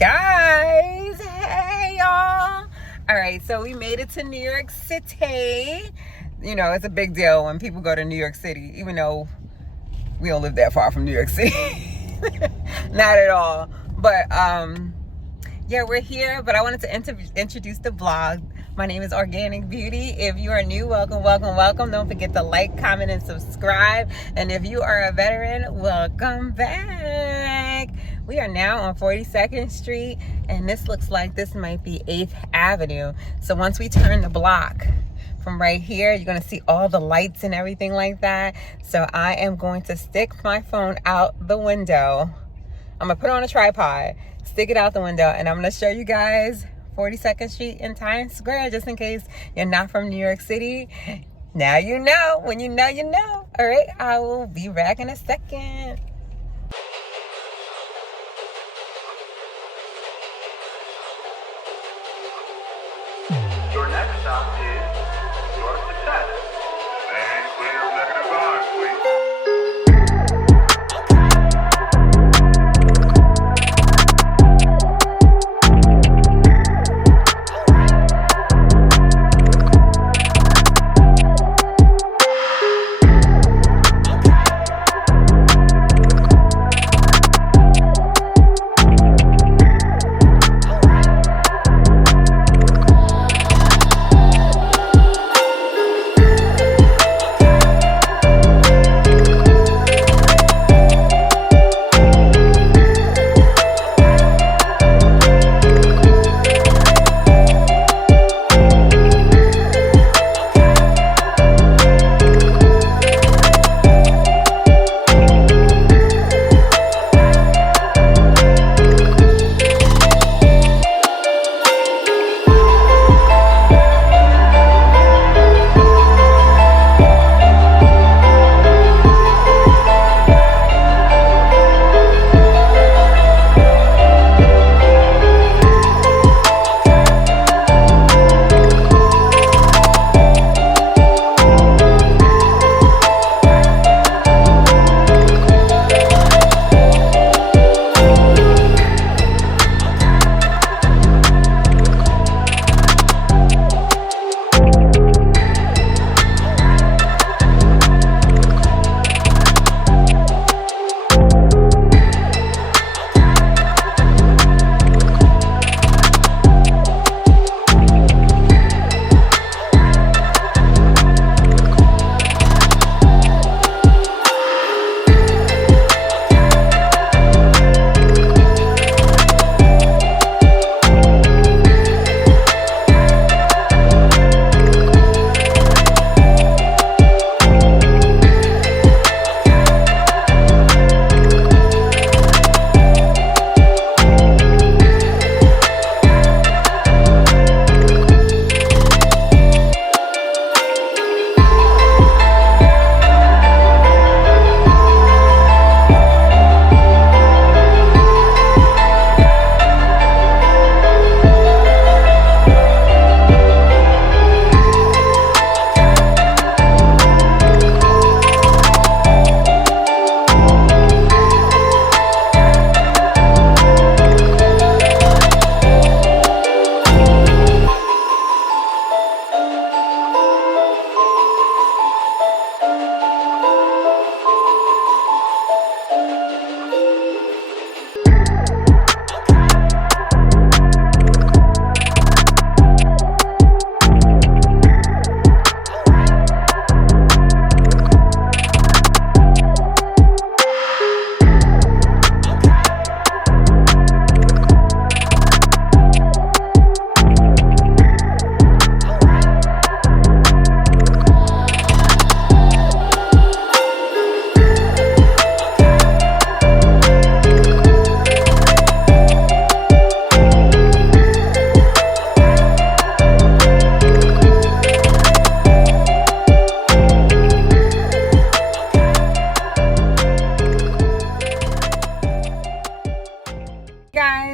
Guys, hey y'all. All right, so we made it to New York City. You know, it's a big deal when people go to New York City, even though we don't live that far from New York City. Not at all. But yeah, we're here, but I wanted to introduce the vlog. My name is Organic Beauty. If you are new, welcome. Don't forget to like, comment, and subscribe. And if you are a veteran, welcome back. We are now on 42nd Street, and this looks like this might be 8th Avenue. So once we turn the block from right here, you're gonna see all the lights and everything like that. So I am going to stick my phone out the window. I'm gonna put it on a tripod, stick it out the window, and I'm gonna show you guys 42nd Street in Times Square, just in case you're not from New York City. Now you know. When you know, you know. All right, I will be back in a second. Your next stop is your success. And clear negative bars, please.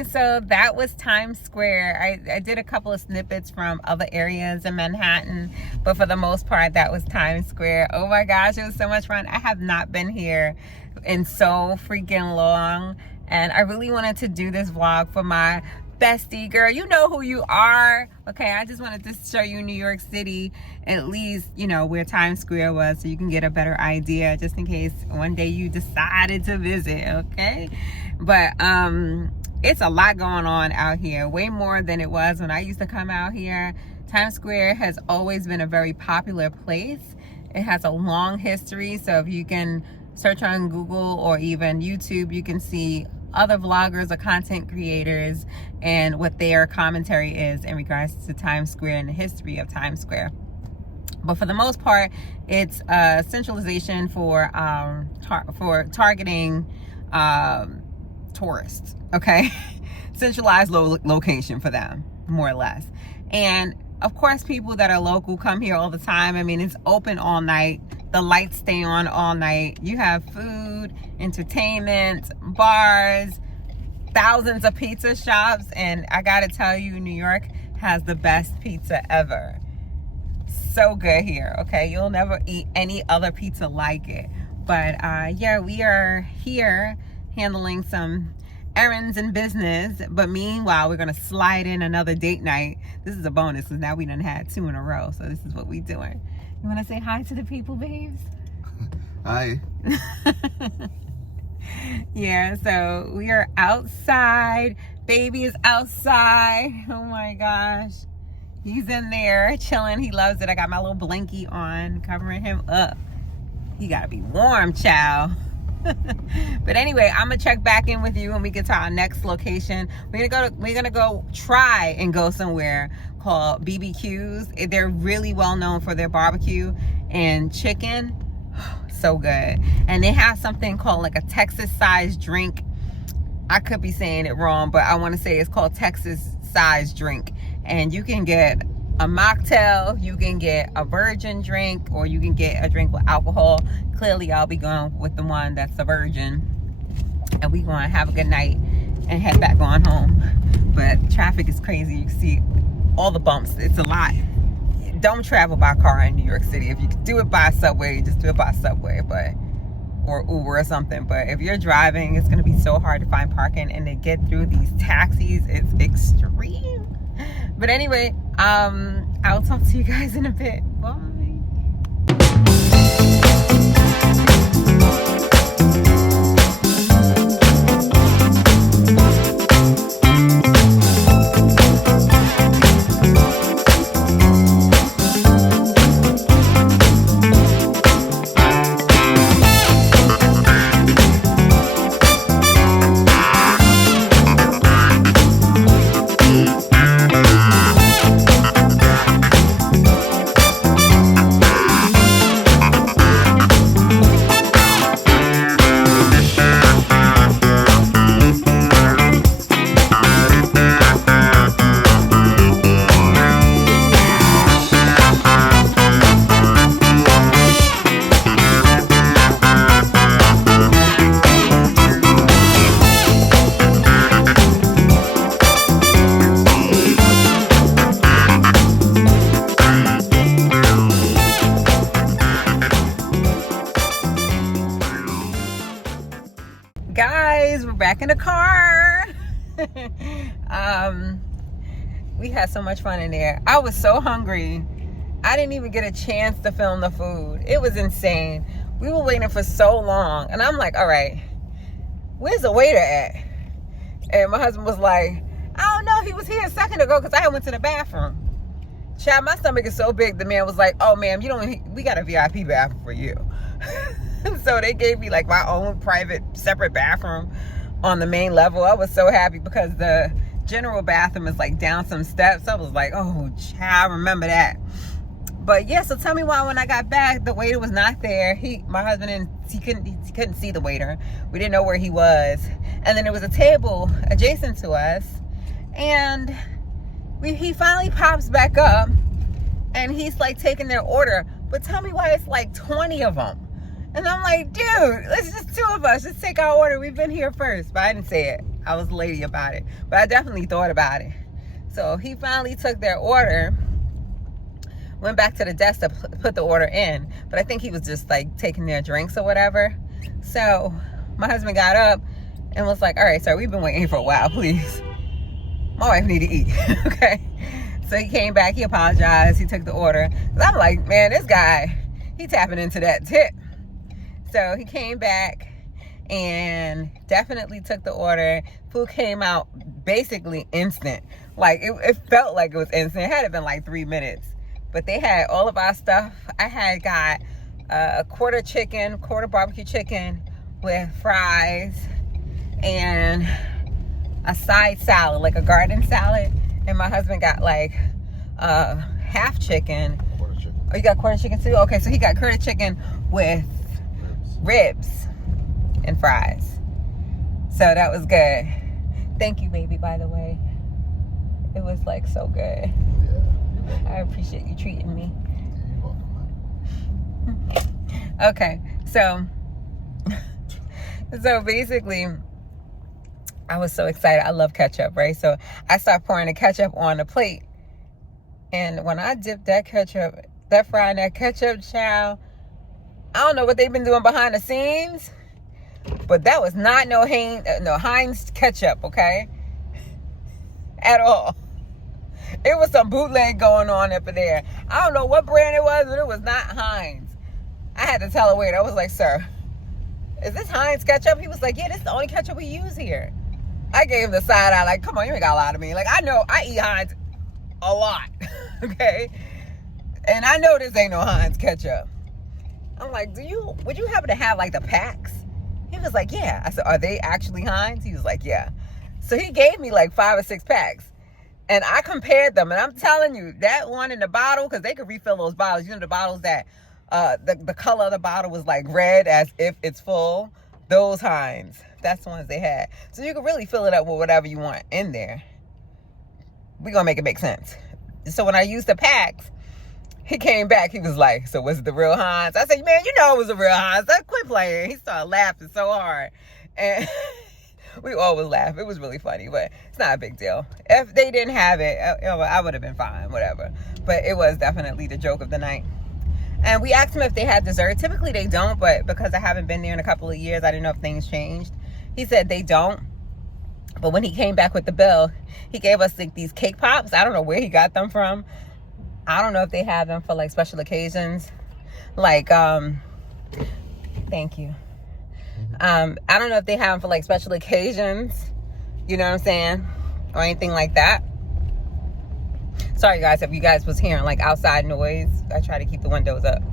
So that was Times Square. I did a couple of snippets from other areas in Manhattan, but for the most part, that was Times Square. Oh my gosh, it was so much fun. I have not been here in so freaking long. And I really wanted to do this vlog for my bestie. Girl, you know who you are. Okay, I just wanted to show you New York City, at least, you know, where Times Square was, so you can get a better idea, just in case one day you decided to visit, okay? But it's a lot going on out here, way more than it was when I used to come out here. Times Square has always been a very popular place. It has a long history, so if you can search on Google or even YouTube, you can see other vloggers or content creators and what their commentary is in regards to Times Square and the history of Times Square. But for the most part, it's centralization for targeting tourists, okay? Centralized location for them, more or less. And of course, people that are local come here all the time. I mean, it's open all night. The lights stay on all night. You have food, entertainment, bars, thousands of pizza shops. And I gotta tell you, New York has the best pizza ever. So good here, okay? You'll never eat any other pizza like it. But yeah, we are here handling some errands and business, but meanwhile we're gonna slide in another date night. This is a bonus because now we done had 2 in a row, so this is what we doing. You want to say hi to the people, babes? Hi. Yeah, so we are outside. Baby is outside. Oh my gosh, he's in there chilling. He loves it. I got my little blankie on, covering him up. He gotta be warm, child. But anyway, I'm gonna check back in with you when we get to our next location. We're gonna go try and go somewhere called BBQs. They're really well known for their barbecue and chicken. So good. And they have something called like a Texas sized drink. I could be saying it wrong, but I want to say it's called Texas sized drink. And you can get a mocktail, you can get a virgin drink, or you can get a drink with alcohol. Clearly I'll be going with the one that's a virgin, and we gonna have a good night and head back on home. But traffic is crazy. You can see all the bumps. It's a lot. Don't travel by car in New York City. If you could do it by subway, just do it by subway, or Uber or something. But if you're driving, it's gonna be so hard to find parking, and to get through these taxis, it's extreme. But anyway, I'll talk to you guys in a bit. Bye. Guys, we're back in the car. We had so much fun in there. I was so hungry. I didn't even get a chance to film the food. It was insane. We were waiting for so long, and I'm like, all right, where's the waiter at? And my husband was like, I don't know, he was here a second ago because I went to the bathroom. Child, my stomach is so big. The man was like, oh ma'am, we got a VIP bathroom for you. So they gave me like my own private separate bathroom on the main level. I was so happy because the general bathroom is like down some steps. I was like, oh child, remember that. But yeah, so tell me why when I got back the waiter was not there. My husband he couldn't see the waiter. We didn't know where he was. And then there was a table adjacent to us, and he finally pops back up, and he's like taking their order. But tell me why it's like 20 of them. And I'm like, dude, it's just 2 of us. Just take our order. We've been here first. But I didn't say it. I was a lady about it. But I definitely thought about it. So he finally took their order, went back to the desk to put the order in. But I think he was just like taking their drinks or whatever. So my husband got up and was like, all right, sir, we've been waiting for a while, please. My wife need to eat. Okay. So he came back, he apologized, he took the order. I'm like, man, this guy, he tapping into that tip. So he came back and definitely took the order. Food came out basically instant. Like it felt like it was instant. It had been like 3 minutes. But they had all of our stuff. I had got a quarter barbecue chicken with fries and a side salad, like a garden salad. And my husband got like half chicken. Quarter chicken. Oh, you got quarter chicken too? Okay, so he got quarter chicken with ribs and fries. So that was good. Thank you, baby, by the way. It was like so good. Yeah. I appreciate you treating me. You're welcome. Okay, so basically, I was so excited. I love ketchup, right? So I started pouring the ketchup on the plate. And when I dipped that ketchup, that fry in that ketchup, child, I don't know what they've been doing behind the scenes, but that was not no Heinz ketchup, okay? At all. It was some bootleg going on up in there. I don't know what brand it was, but it was not Heinz. I had to tell a waiter. I was like, sir, is this Heinz ketchup? He was like, yeah, this is the only ketchup we use here. I gave him the side eye, like, come on, you ain't got a lot of me. Like, I know I eat Heinz a lot, okay? And I know this ain't no Heinz ketchup. I'm like, would you happen to have like the packs? He was like, yeah. I said, are they actually Heinz? He was like, yeah. So he gave me like 5 or 6 packs. And I compared them. And I'm telling you, that one in the bottle, because they could refill those bottles. You know, the bottles that the color of the bottle was like red as if it's full. Those Heinz. That's the ones they had. So you could really fill it up with whatever you want in there. We're going to make it make sense. So when I used the packs, he came back. He was like, so was it the real Heinz? I said, man, you know it was the real Heinz. I quit playing. He started laughing so hard. And we always laugh. It was really funny, but it's not a big deal. If they didn't have it, I would have been fine, whatever. But it was definitely the joke of the night. And we asked him if they had dessert. Typically they don't, but because I haven't been there in a couple of years, I didn't know if things changed. He said they don't. But when he came back with the bill, he gave us like these cake pops. I don't know where he got them from. I don't know if they have them for like special occasions. Like, thank you. I don't know if they have them for like special occasions. You know what I'm saying? Or anything like that. Sorry guys, if you guys was hearing like outside noise. I try to keep the windows up.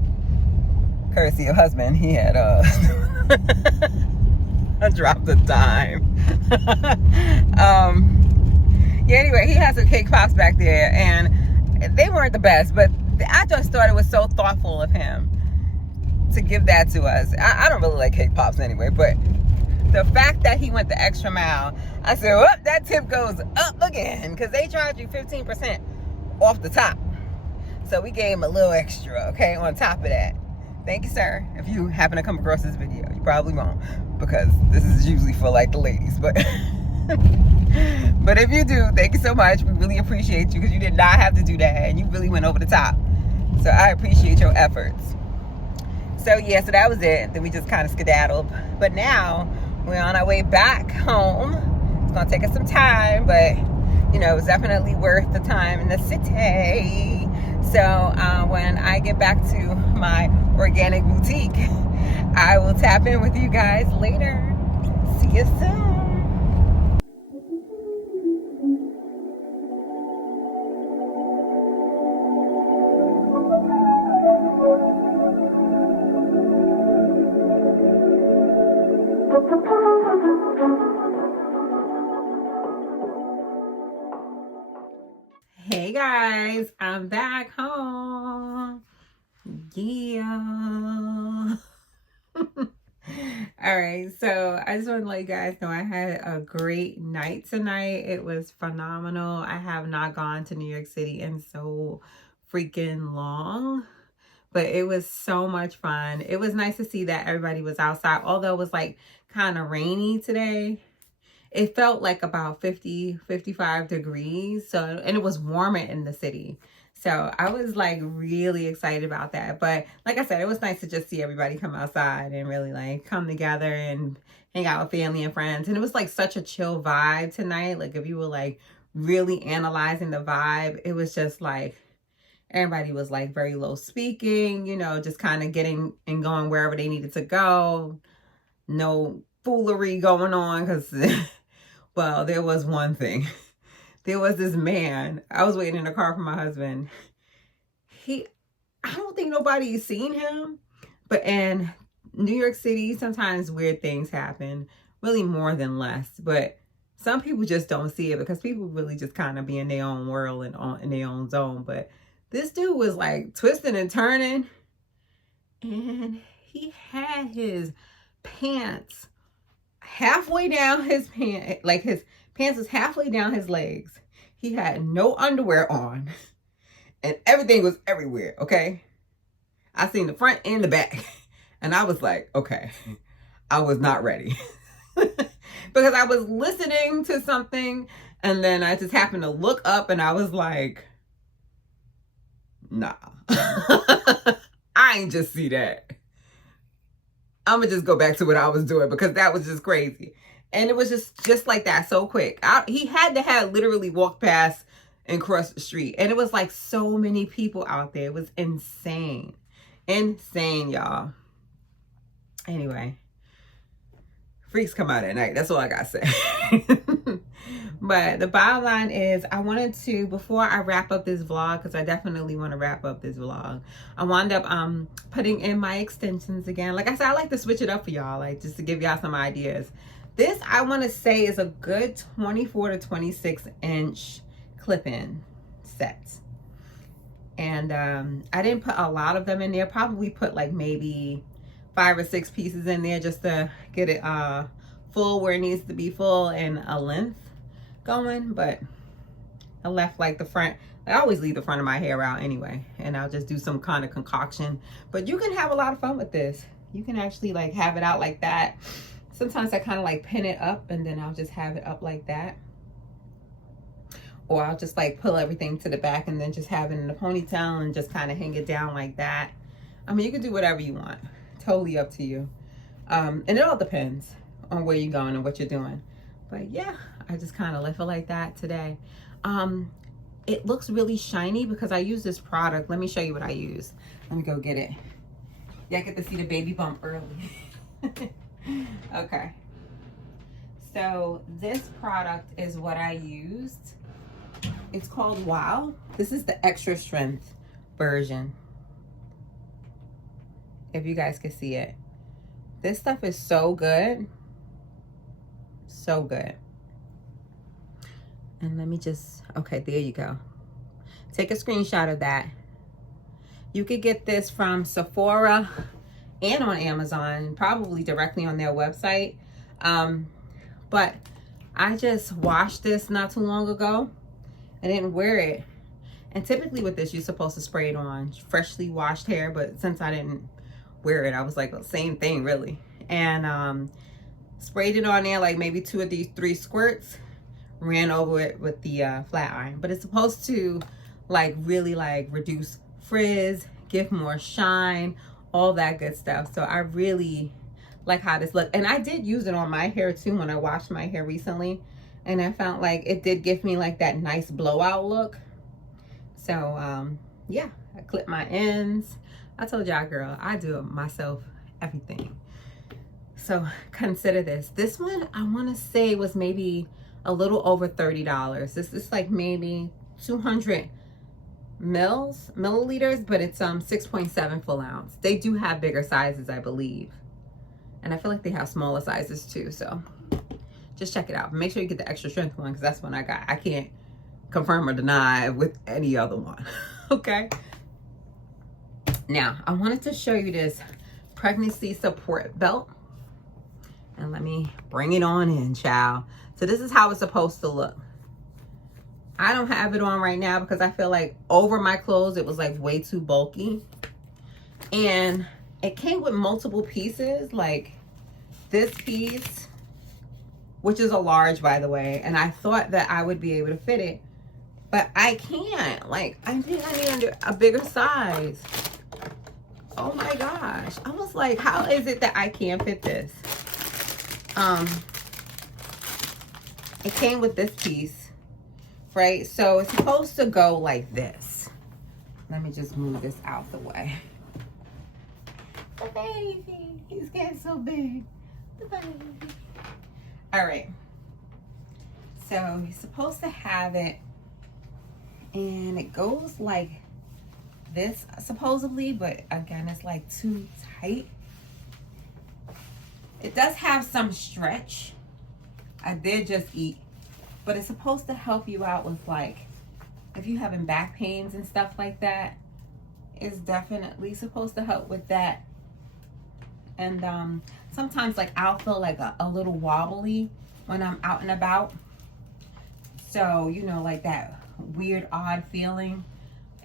Courtesy of husband. He had I dropped a dime. Yeah, anyway, he has some cake pops back there, and they weren't the best, but I just thought it was so thoughtful of him to give that to us. I don't really like cake pops anyway, but the fact that he went the extra mile, I said, well, that tip goes up again, because they charge you 15% off the top. So we gave him a little extra, okay, on top of that. Thank you, sir. If you happen to come across this video, you probably won't, because this is usually for like the ladies, but but if you do, thank you so much. We really appreciate you, because you did not have to do that, and you really went over the top. So I appreciate your efforts. So yeah, so that was it. Then we just kind of skedaddled. But now we're on our way back home. It's gonna take us some time, but you know, it's definitely worth the time in the city. So when I get back to my organic boutique, I will tap in with you guys later. See you soon. Hey guys, I'm back home. Yeah. All right, so I just want to let you guys know I had a great night tonight. It was phenomenal. I have not gone to New York City in so freaking long, but it was so much fun. It was nice to see that everybody was outside, although it was like kind of rainy today. It felt like about 50, 55 degrees. So, and it was warmer in the city. So I was like really excited about that. But like I said, it was nice to just see everybody come outside and really like come together and hang out with family and friends. And it was like such a chill vibe tonight. Like if you were like really analyzing the vibe, it was just like everybody was like very low speaking, you know, just kind of getting and going wherever they needed to go. No foolery going on because, well, there was one thing. There was this man. I was waiting in the car for my husband. I don't think nobody's seen him, but in New York City, sometimes weird things happen, really more than less. But some people just don't see it because people really just kind of be in their own world and in their own zone. But this dude was like twisting and turning, and he had his pants halfway down his pants, like his pants was halfway down his legs. He had no underwear on and everything was everywhere, okay? I seen the front and the back and I was like, okay, I was not ready. Because I was listening to something and then I just happened to look up and I was like, nah, I ain't just see that. I'm gonna just go back to what I was doing because that was just crazy. And it was just like that, so quick. He had to have literally walked past and crossed the street. And it was like so many people out there. It was insane. Insane, y'all. Anyway, freaks come out at night. That's all I gotta say. But the bottom line is I wanted to, before I wrap up this vlog, because I definitely want to wrap up this vlog, I wound up putting in my extensions again. Like I said, I like to switch it up for y'all, like just to give y'all some ideas. This, I want to say, is a good 24 to 26 inch clip-in set. And I didn't put a lot of them in there. Probably put like maybe 5 or 6 pieces in there just to get it full where it needs to be full and a length going. But I left like the front. I always leave the front of my hair out anyway. And I'll just do some kind of concoction. But you can have a lot of fun with this. You can actually like have it out like that. Sometimes I kind of like pin it up and then I'll just have it up like that. Or I'll just like pull everything to the back and then just have it in a ponytail and just kind of hang it down like that. I mean, you can do whatever you want. Totally up to you. And it all depends on where you're going and what you're doing. But yeah, I just kind of left it like that today. It looks really shiny because I use this product. Let me show you what I use. Let me go get it. Yeah, I get to see the baby bump early. Okay, so this product is what I used. It's called Wow. This is the extra strength version, if you guys can see it. This stuff is so good, so good. And let me just, okay, there you go. Take a screenshot of that. You could get this from Sephora and on Amazon, probably directly on their website. But I just washed this not too long ago. I didn't wear it. And typically with this, you're supposed to spray it on freshly washed hair. But since I didn't wear it, I was like, well, same thing really. And sprayed it on there like maybe 2 of these 3 squirts. Ran over it with the flat iron. But it's supposed to like really like reduce frizz, give more shine, all that good stuff. So I really like how this looks. And I did use it on my hair too when I washed my hair recently. And I found like it did give me like that nice blowout look. So yeah, I clip my ends. I told y'all, girl, I do it myself, everything. So consider this. This one I want to say was maybe a little over $30. This is like maybe 200 milliliters, but it's 6.7 full ounce. They do have bigger sizes, I believe, and I feel like they have smaller sizes too. So just check it out. Make sure you get the extra strength one because that's one I got. I can't confirm or deny with any other one. Okay, now I wanted to show you this pregnancy support belt, and let me bring it on in, child. So this is how it's supposed to look. I don't have it on right now because I feel like over my clothes it was like way too bulky. And it came with multiple pieces, like this piece, which is a large by the way, and I thought that I would be able to fit it, but I can't. Like, I think I need a bigger size. Oh my gosh. I was like, how is it that I can't fit this? It came with this piece, right? So it's supposed to go like this. Let me just move this out the way. The baby, he's getting so big. The baby. All right. So you're supposed to have it, and it goes like this supposedly, but again, it's like too tight. It does have some stretch. I did just eat, but it's supposed to help you out with, like, if you're having back pains and stuff like that. It's definitely supposed to help with that. And sometimes, like, I'll feel like a little wobbly when I'm out and about. So, you know, like that weird, odd feeling.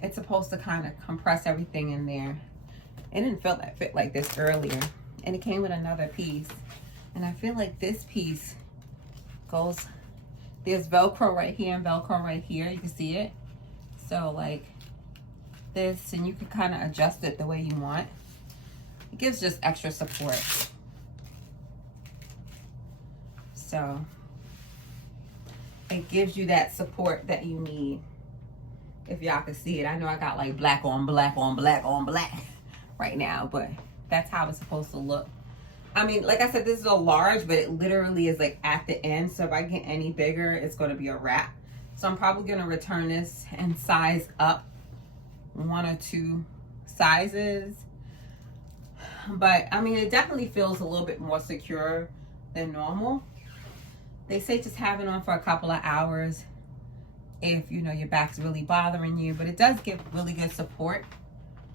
It's supposed to kind of compress everything in there. It didn't feel that fit like this earlier. And it came with another piece. And I feel like this piece goes, there's Velcro right here and Velcro right here. You can see it. So like this, and you can kind of adjust it the way you want. It gives just extra support. So it gives you that support that you need. If y'all can see it. I know I got like black on black on black on black right now, but that's how it's supposed to look. I mean, like I said, this is a large, but it literally is like at the end. So if I get any bigger, it's going to be a wrap. So I'm probably going to return this and size up 1 or 2 sizes. But I mean, it definitely feels a little bit more secure than normal. They say just have it on for a couple of hours if, you know, your back's really bothering you. But it does give really good support,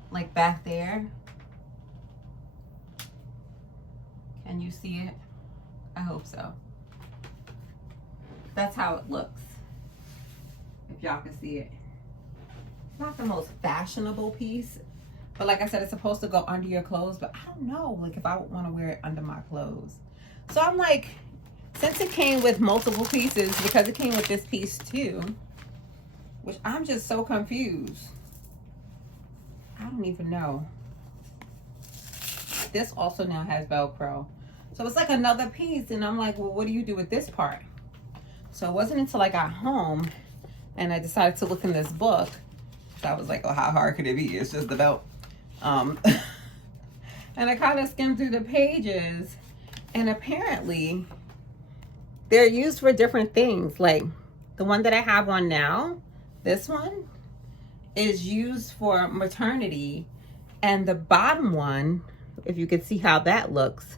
like back there. Can you see it? I hope so. That's how it looks, if y'all can see it. It's not the most fashionable piece, but like I said, it's supposed to go under your clothes, but I don't know, like, if I would want to wear it under my clothes. So I'm like, since it came with multiple pieces, because it came with this piece too, which I'm just so confused. I don't even know. This also now has Velcro. So it's like another piece, and I'm like, well, what do you do with this part? So it wasn't until I got home and I decided to look in this book. So I was like, oh, how hard could it be? It's just the belt. And I kind of skimmed through the pages, and apparently they're used for different things. Like the one that I have on now, this one is used for maternity, and the bottom one, if you can see how that looks,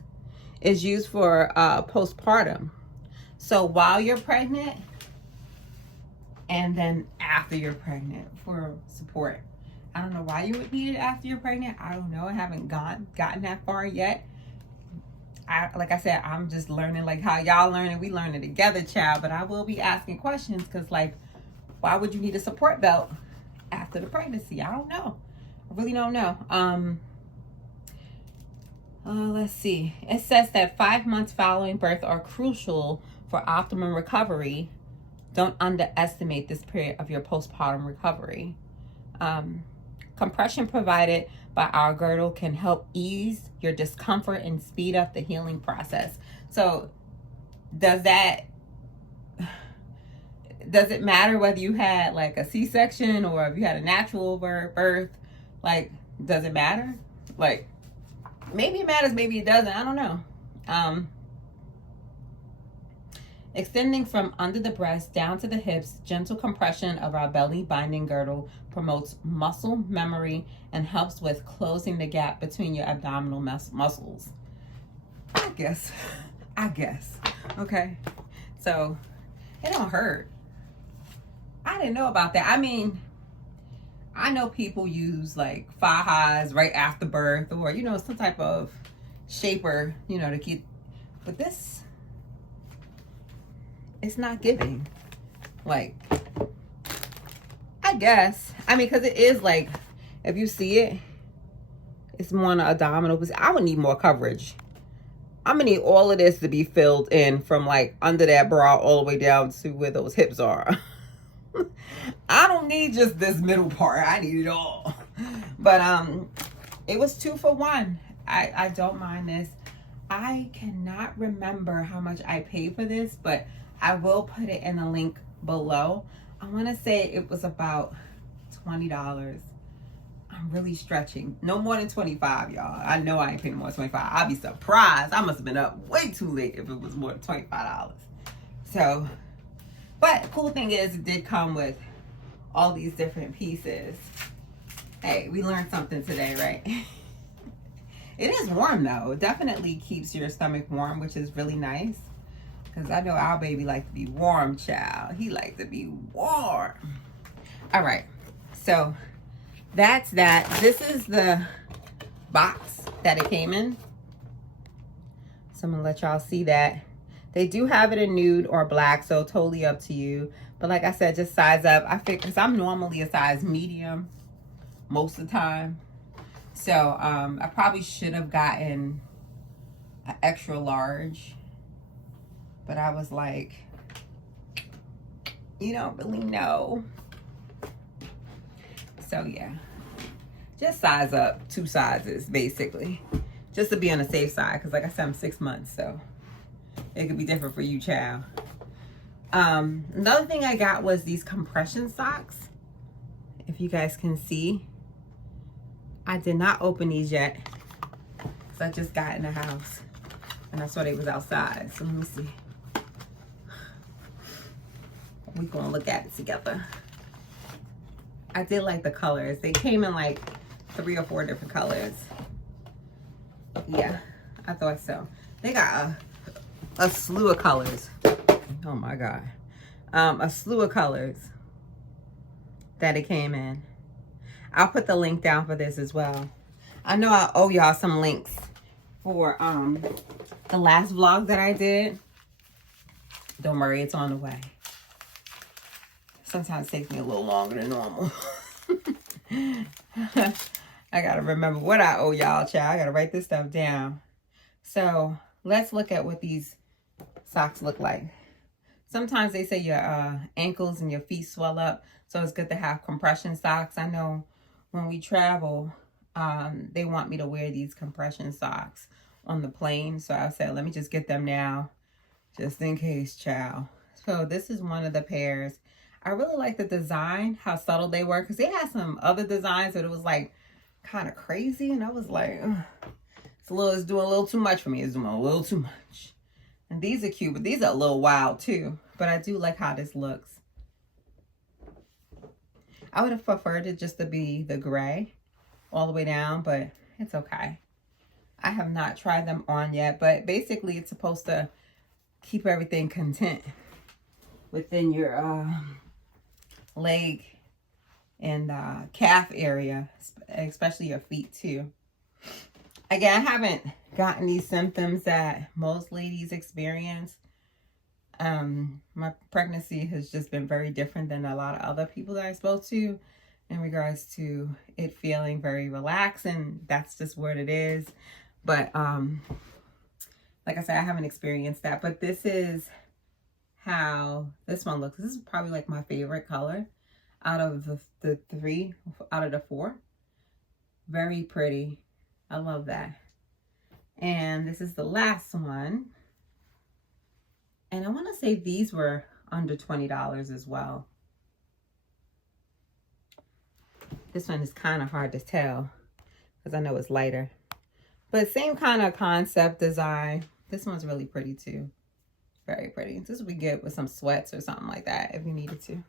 is used for postpartum. So while you're pregnant and then after you're pregnant for support. I don't know why you would need it after you're pregnant. I don't know. I haven't gotten that far yet. Like I said, I'm just learning, like how y'all learning. We learning together, child. But I will be asking questions, because like, why would you need a support belt after the pregnancy? I don't know. I really don't know. Let's see. It says that 5 months following birth are crucial for optimum recovery. Don't underestimate this period of your postpartum recovery. Compression provided by our girdle can help ease your discomfort and speed up the healing process. So does it matter whether you had like a C-section or if you had a natural birth? Like, does it matter? Like, maybe it matters, maybe it doesn't. I don't know. Extending from under the breast down to the hips, gentle compression of our belly binding girdle promotes muscle memory and helps with closing the gap between your abdominal muscles. I guess. Okay. So it don't hurt. I didn't know about that. I mean, I know people use like fajas right after birth, or, you know, some type of shaper, you know, to keep, but this, it's not giving. Like, I guess. I mean, because it is like, if you see it, it's more on the abdominal. I would need more coverage. I'm gonna need all of this to be filled in from like under that bra all the way down to where those hips are. I don't need just this middle part. I need it all. But it was 2 for 1. I don't mind this. I cannot remember how much I paid for this, but I will put it in the link below. I want to say it was about $20. I'm really stretching. No more than 25, y'all. I know I ain't paying more than 25. I'd be surprised. I must have been up way too late if it was more than $25. So, but cool thing is it did come with all these different pieces. Hey, we learned something today, right? It is warm though. It definitely keeps your stomach warm, which is really nice. Because I know our baby likes to be warm, child. He likes to be warm. All right. So that's that. This is the box that it came in. So I'm going to let y'all see that. They do have it in nude or black, so totally up to you. But like I said, just size up. I think because I'm normally a size medium most of the time. So I probably should have gotten an extra large. But I was like, you don't really know. So yeah, just size up 2 sizes basically. Just to be on the safe side. Because like I said, I'm 6 months. So it could be different for you, child. Another thing I got was these compression socks. If you guys can see. I did not open these yet. Because I just got in the house. And I saw they was outside. So let me see. We're going to look at it together. I did like the colors. They came in like 3 or 4 different colors. Yeah, I thought so. They got a slew of colors. Oh my God. A slew of colors that it came in. I'll put the link down for this as well. I know I owe y'all some links for the last vlog that I did. Don't worry, it's on the way. Sometimes it takes me a little longer than normal. I gotta remember what I owe y'all, child. I gotta write this stuff down. So let's look at what these socks look like. Sometimes they say your ankles and your feet swell up, so it's good to have compression socks. I know when we travel, they want me to wear these compression socks on the plane. So I said, let me just get them now, just in case, child. So this is one of the pairs. I really like the design, how subtle they were, because they had some other designs that it was like kind of crazy, and I was like, ugh, it's doing a little too much for me. It's doing a little too much. And these are cute, but these are a little wild too. But I do like how this looks. I would have preferred it just to be the gray all the way down, but it's okay. I have not tried them on yet, but basically it's supposed to keep everything content within your leg and calf area, especially your feet too. Again, I haven't gotten these symptoms that most ladies experience. My pregnancy has just been very different than a lot of other people that I spoke to in regards to it feeling very relaxed, and that's just what it is. But like I said, I haven't experienced that. But this is how this one looks. This is probably like my favorite color out of the 3 out of the 4. Very pretty. I love that. And this is the last one. And I want to say these were under $20 as well. This one is kind of hard to tell because I know it's lighter. But same kind of concept design. This one's really pretty too. Very pretty. This would be good with some sweats or something like that if you needed to.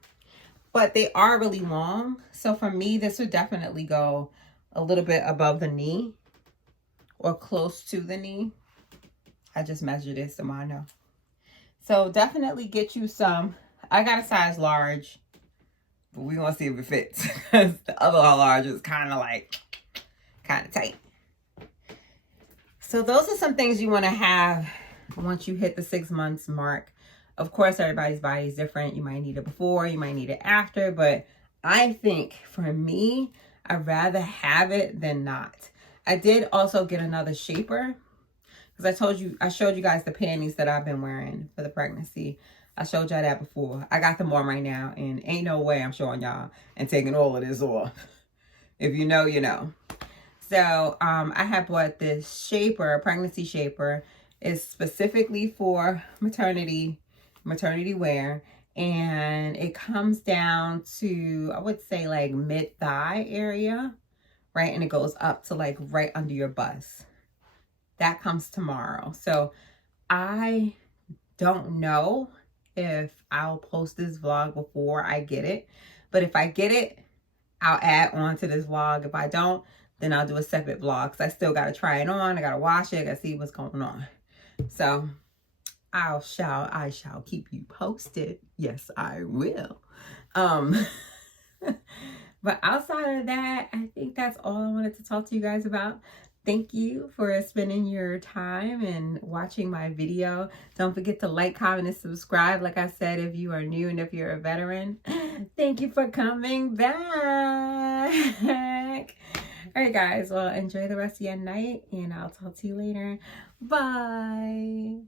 But they are really long. So for me, this would definitely go a little bit above the knee or close to the knee. I just measured it, so I know. So definitely get you some. I got a size large, but we're going to see if it fits. Because the other large is kind of tight. So those are some things you want to have once you hit the 6 months mark. Of course, everybody's body is different. You might need it before, you might need it after. But I think for me, I'd rather have it than not. I did also get another shaper. Because I showed you guys the panties that I've been wearing for the pregnancy. I showed y'all that before. I got them on right now, and ain't no way I'm showing y'all and taking all of this off. If you know, you know. So I have bought this shaper, pregnancy shaper. It's specifically for maternity wear, and it comes down to, I would say, like mid-thigh area, right? And it goes up to like right under your bust. That comes tomorrow. So I don't know if I'll post this vlog before I get it, but if I get it, I'll add on to this vlog. If I don't, then I'll do a separate vlog, because I still got to try it on. I got to wash it. I got to see what's going on. So I shall keep you posted. Yes, I will. But outside of that, I think that's all I wanted to talk to you guys about. Thank you for spending your time and watching my video. Don't forget to like, comment, and subscribe. Like I said, if you are new and if you're a veteran, thank you for coming back. All right, guys. Well, enjoy the rest of your night, and I'll talk to you later. Bye.